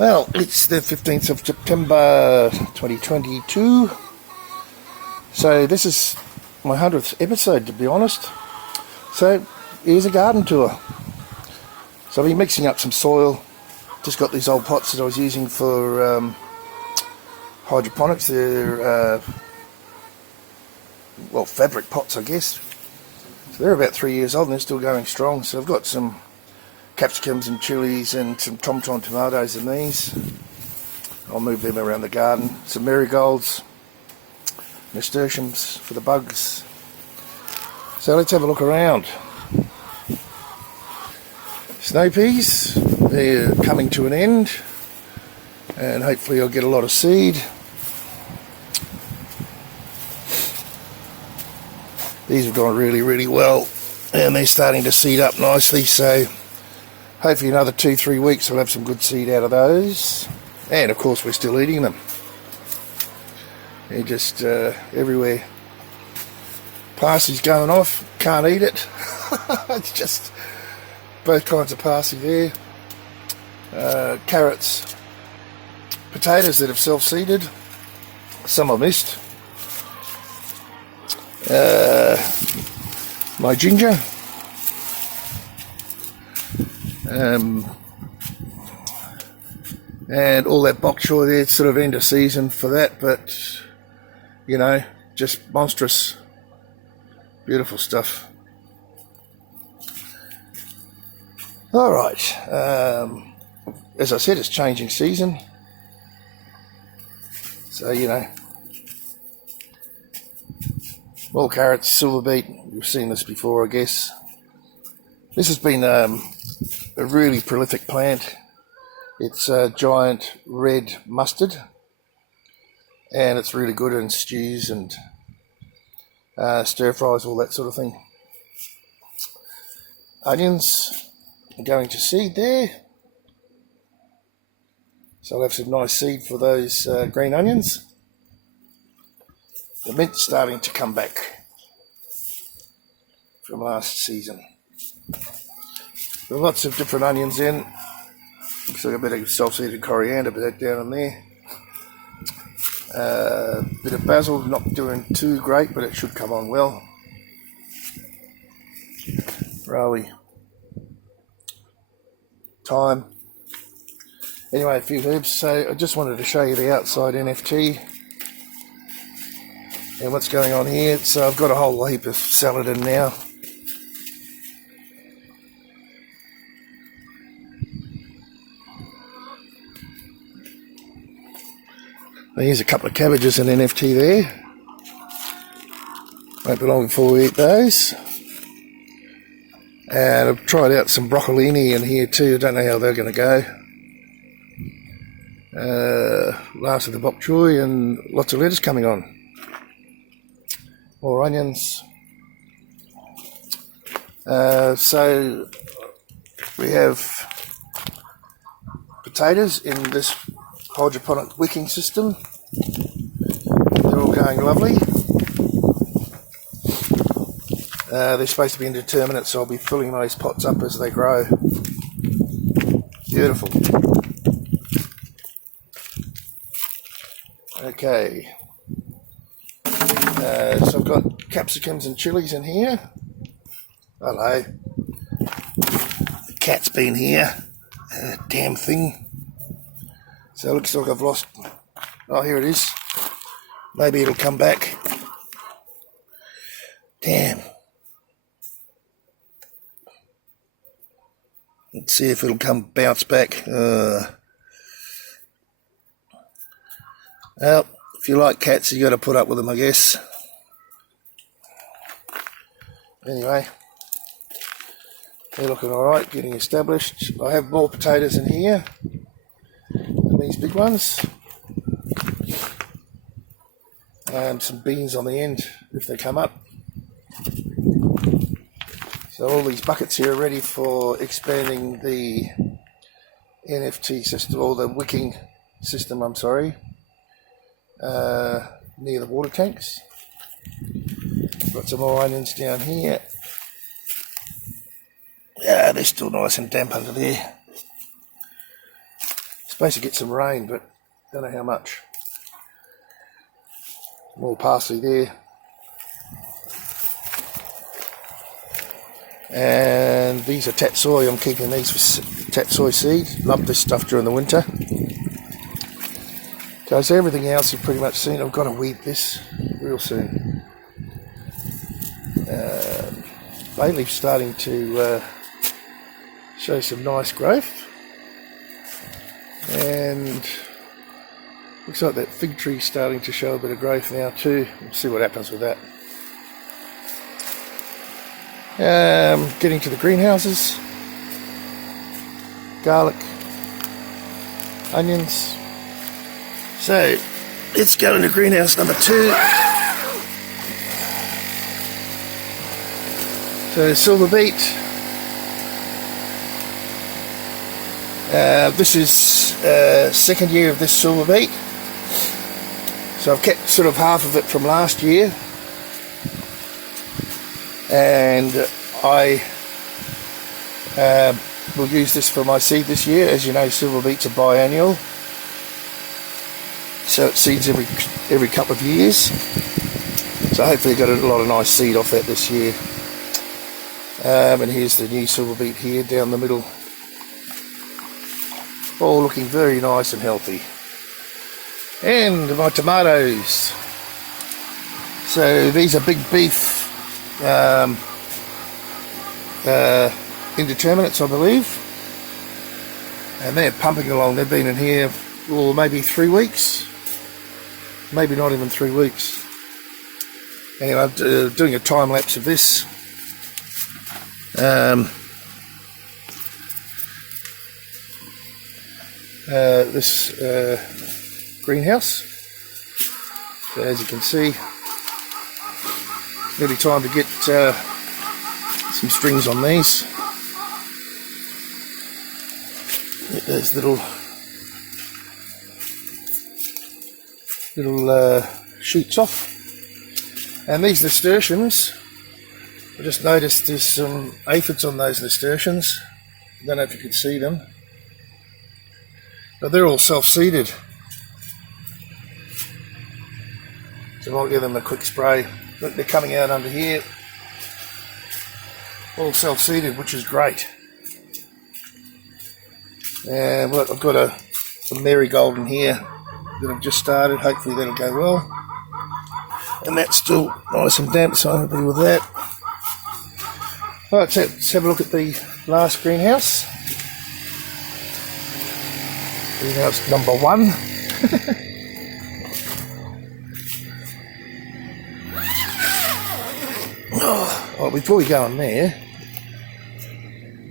Well, it's the 15th of September 2022, so this is my 100th episode, to be honest. So here's a garden tour. So I've been mixing up some soil. Just got these old pots that I was using for hydroponics. They're well, fabric pots, I guess. So they're about 3 years old and they're still going strong. So I've got some capsicums and chilies and some tom-tom tomatoes in these. I'll move them around the garden. Some marigolds, nasturtiums for the bugs. So let's have a look around. Snow peas, they're coming to an end, and hopefully I'll get a lot of seed. These have gone really well, and they're starting to seed up nicely, so hopefully another 2-3 weeks we'll have some good seed out of those. And of course we're still eating them. They're just everywhere. Parsley's going off, can't eat it. It's just both kinds of parsley there. Carrots, potatoes that have self-seeded. Some I missed. My ginger. And all that bok choy there, it's sort of end of season for that, but you know, just monstrous, beautiful stuff. Alright, as I said, it's changing season, so you know, more carrots, silver beet, you've seen this before I guess. This has been a really prolific plant. It's a giant red mustard, and it's really good in stews and stir fries, all that sort of thing. Onions are going to seed there, so I'll have some nice seed for those green onions. The mint's starting to come back from last season. There are lots of different onions in. Looks like a bit of self-seeded coriander, but that down in there. Bit of basil, not doing too great, but it should come on well. Where are we? Thyme. Anyway, a few herbs. So I just wanted to show you the outside NFT and what's going on here. So I've got a whole heap of salad in now. Here's a couple of cabbages in NFT there. Won't be long before we eat those. And I've tried out some broccolini in here too. I don't know how they're going to go. Last of the bok choy and lots of lettuce coming on. More onions. So we have potatoes in this hydroponic wicking system. They're all going lovely. They're supposed to be indeterminate, so I'll be filling those pots up as they grow. Beautiful. Okay. So I've got capsicums and chilies in here. Hello. The cat's been here. Damn thing. So it looks like I've lost... Oh, here it is. Maybe it'll come back. Damn. Let's see if it'll bounce back. Well, if you like cats, you got to put up with them, I guess. Anyway, they're looking alright, getting established. I have more potatoes in here than these big ones. And some beans on the end if they come up. So all these buckets here are ready for expanding the NFT system, or the wicking system, I'm sorry, near the water tanks. Got some more onions down here. Yeah, they're still nice and damp under there. Supposed to get some rain, but don't know how much. More parsley there. And these are tatsoi. I'm keeping these for tatsoi seed. Love this stuff during the winter. Okay, so everything else you've pretty much seen. I've got to weed this real soon. Bay leaf's starting to show some nice growth. And looks like that fig tree's starting to show a bit of growth now too. We'll see what happens with that. Getting to the greenhouses. Garlic, onions. So let's go into greenhouse number 2. So silver beet. This is second year of this silver beet. So I've kept sort of half of it from last year. And I will use this for my seed this year. As you know, silver beets are biannual. So it seeds every couple of years. So hopefully got a lot of nice seed off that this year. And here's the new silver beet here down the middle. All looking very nice and healthy. And my tomatoes. So these are big beef indeterminates, I believe. And they're pumping along. They've been in here for maybe 3 weeks. Maybe not even 3 weeks. Anyway, I'm doing a time lapse of this. This greenhouse. So as you can see, it's nearly time to get some strings on these. Get those little shoots off. And these nasturtiums, I just noticed there's some aphids on those nasturtiums. I don't know if you can see them, but they're all self-seeded. So I'll give them a quick spray. Look, they're coming out under here, all self-seeded, which is great. And look, I've got some marigold in here that I've just started. Hopefully that'll go well. And that's still nice and damp, so I'm happy with that. Alright, so let's have a look at the last greenhouse. Greenhouse number 1. Well, before we go on there,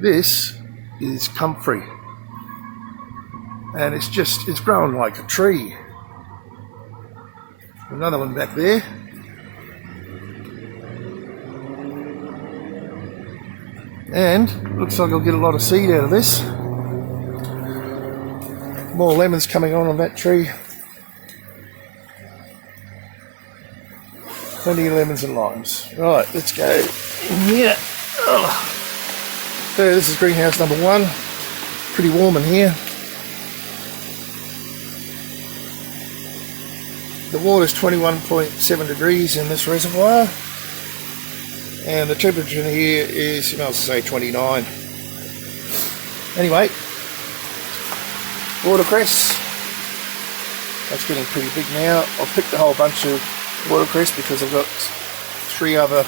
this is Comfrey. And it's growing like a tree. Another one back there. And looks like I'll get a lot of seed out of this. More lemons coming on that tree. Plenty of lemons and limes. Right, let's go in here. Oh. So this is greenhouse number 1. Pretty warm in here. The water's 21.7 degrees in this reservoir. And the temperature in here is, I'll say 29. Anyway, watercress. That's getting pretty big now. I've picked a whole bunch of watercress because I've got 3 other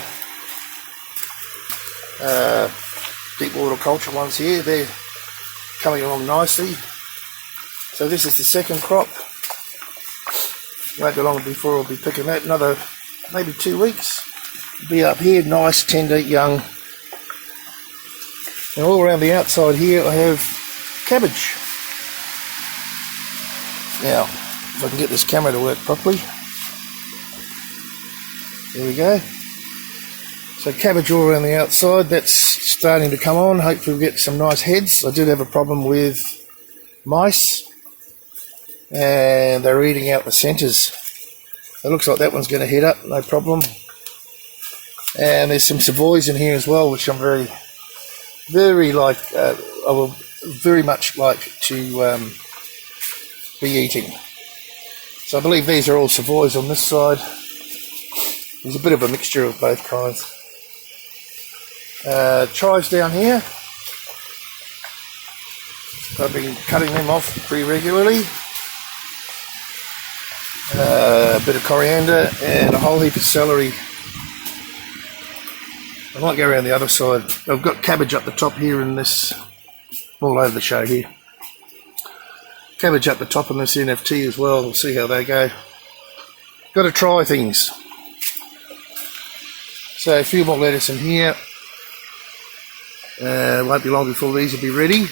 deep water culture ones here. They're coming along nicely. So this is the second crop. Won't be long before I'll be picking that. Another maybe 2 weeks. Be up here, nice, tender, young. And all around the outside here I have cabbage. Now, if I can get this camera to work properly. There we go. So cabbage all around the outside, that's starting to come on. Hopefully we'll get some nice heads. I did have a problem with mice, and they're eating out the centres. It looks like that one's going to head up, no problem. And there's some savoys in here as well, which I'm very I will very much like to be eating. So I believe these are all Savoys on this side. There's a bit of a mixture of both kinds. Chives down here. I've been cutting them off pretty regularly. A bit of coriander and a whole heap of celery. I might go around the other side. I've got cabbage up the top here in this, all over the show here. Cabbage up the top in this NFT as well. We'll see how they go. Got to try things. So a few more lettuce in here. Won't be long before these will be ready.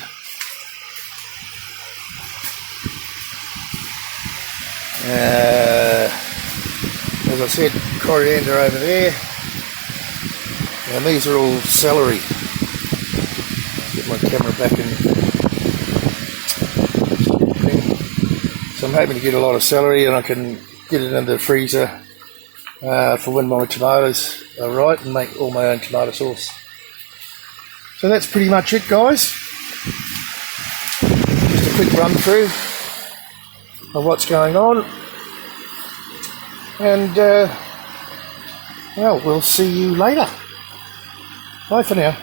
As I said, coriander over there. And these are all celery. Get my camera back in. So I'm hoping to get a lot of celery and I can get it in the freezer for when my tomatoes are right and make all my own tomato sauce. So that's pretty much it, guys. Just a quick run through of what's going on. And well, we'll see you later. Bye for now.